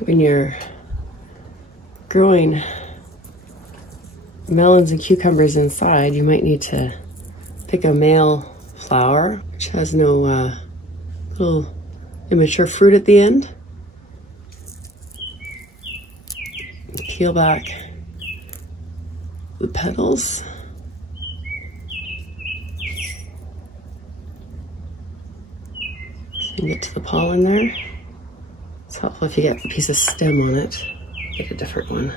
when you're growing melons and cucumbers inside, you might need to pick a male flower, which has no little immature fruit at the end. Peel back the petals. So you can get to the pollen there. It's helpful if you get a piece of stem on it. Get a different one.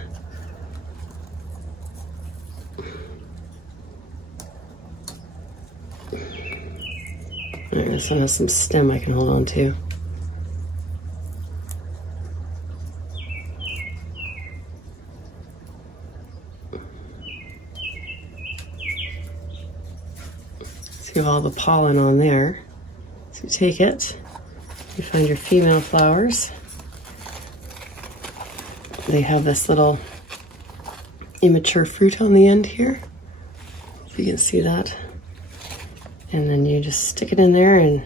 Alright, this one has some stem I can hold on to. So you have all the pollen on there. So you take it, you find your female flowers. They have this little immature fruit on the end here, if you can see that. And then you just stick it in there and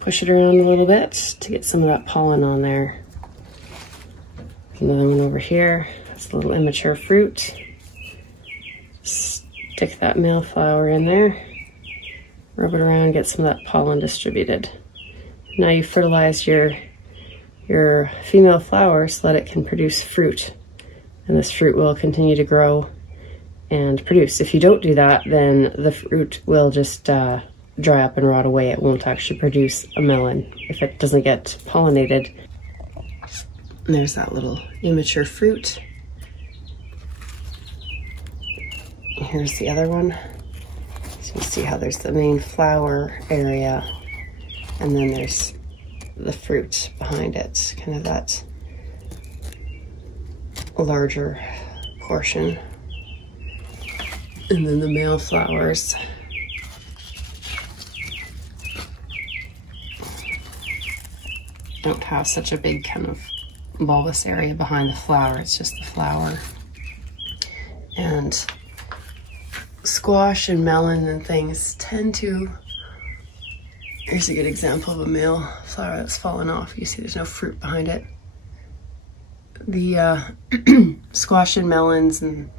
push it around a little bit to get some of that pollen on there. Another one over here, that's a little immature fruit. Stick that male flower in there, rub it around, get some of that pollen distributed. Now you fertilize your female flower so that it can produce fruit, and this fruit will continue to grow and produce. If you don't do that, then the fruit will just dry up and rot away. It won't actually produce a melon if it doesn't get pollinated. And there's that little immature fruit. Here's the other one. So you see how there's the main flower area, and then there's the fruit behind it, kind of that larger portion. And then the male flowers. Don't have such a big kind of bulbous area behind the flower, it's just the flower. And squash and melon and things tend to, here's a good example of a male flower that's fallen off. You see there's no fruit behind it. The squash and melons and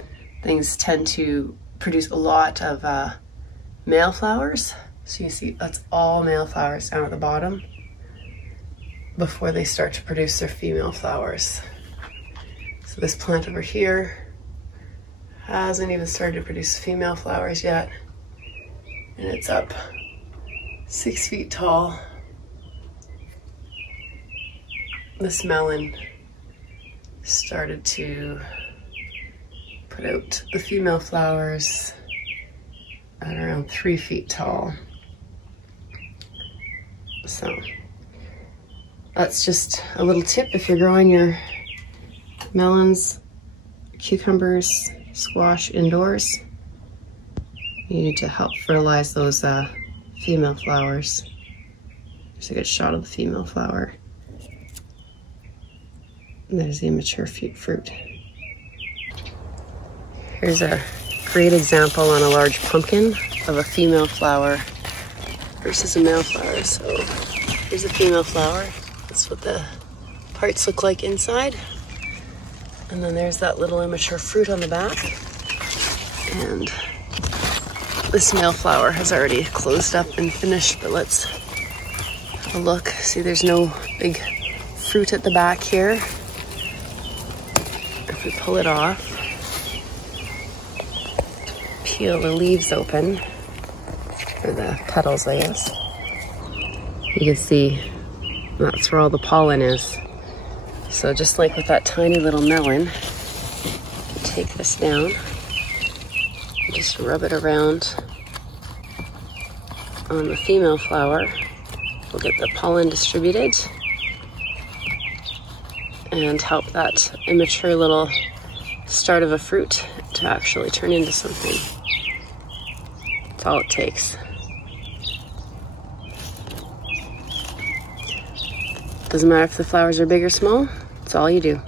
things tend to produce a lot of male flowers. So you see that's all male flowers down at the bottom before they start to produce their female flowers. So this plant over here hasn't even started to produce female flowers yet, and it's up 6 feet tall. This melon started to put out the female flowers at around 3 feet tall. So that's just a little tip if you're growing your melons, cucumbers, squash indoors. You need to help fertilize those female flowers. There's a good shot of the female flower. And there's the immature fruit. Here's a great example on a large pumpkin of a female flower versus a male flower. So here's a female flower. That's what the parts look like inside. And then there's that little immature fruit on the back. And this male flower has already closed up and finished, but let's have a look. See, there's no big fruit at the back here. If we pull it off, peel the leaves open, or the petals, I guess, you can see that's where all the pollen is. So just like with that tiny little melon, take this down and just rub it around on the female flower. We'll get the pollen distributed and help that immature little start of a fruit to actually turn into something. That's all it takes. Doesn't matter if the flowers are big or small, it's all you do.